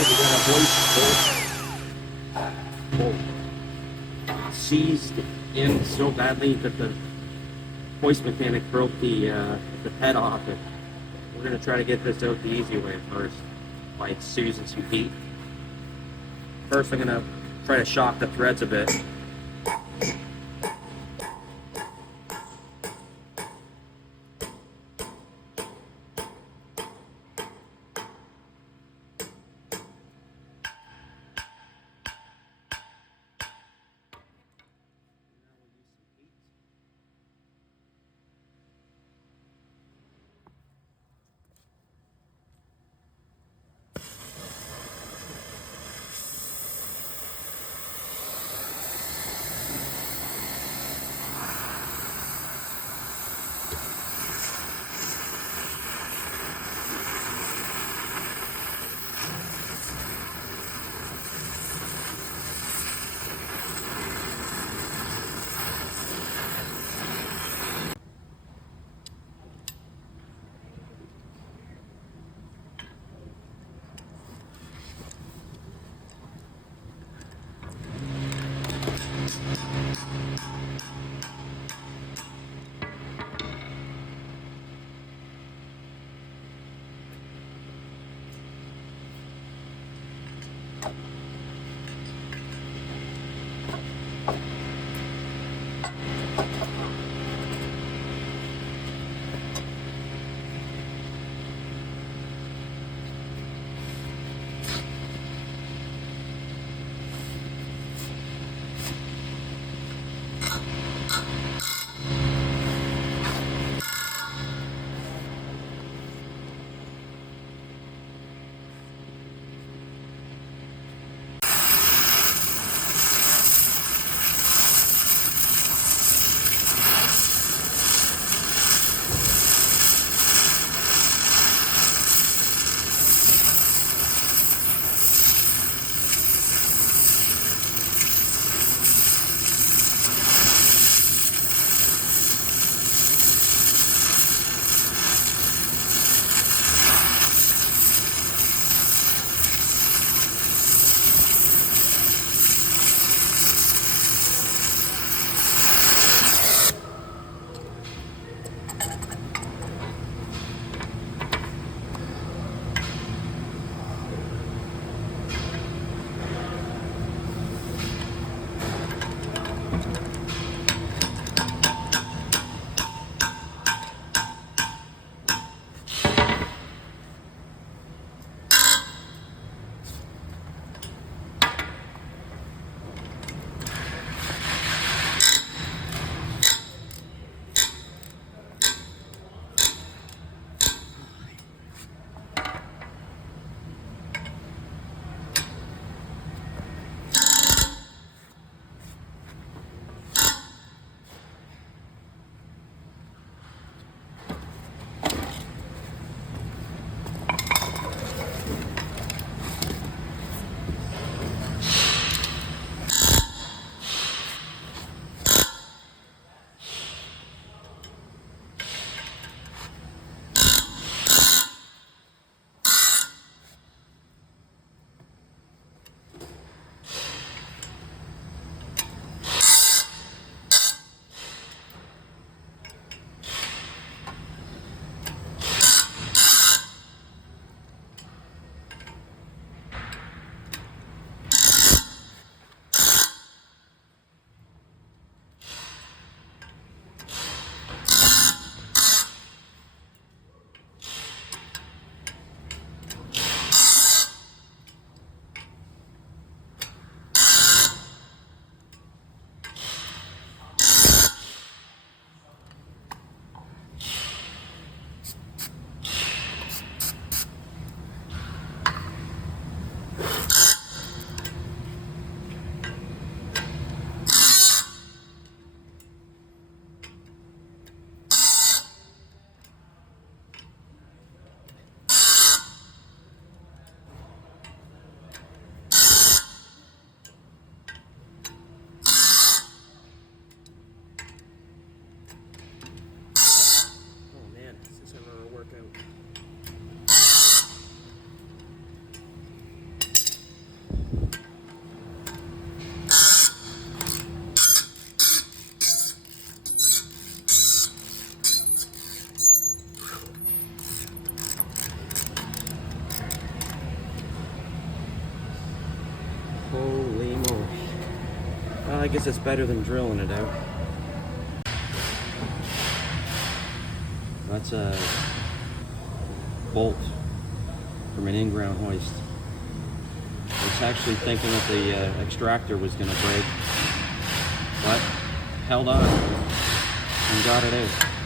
is we got a Hoist bolt seized in so badly that the hoist mechanic broke the head off it. We're going to try to get this out the easy way first by using some heat. First, I'm going to try to shock the threads a bit. I guess it's better than drilling it out. That's a bolt from an in-ground hoist. I was actually thinking that the extractor was going to break, but held on and got it out.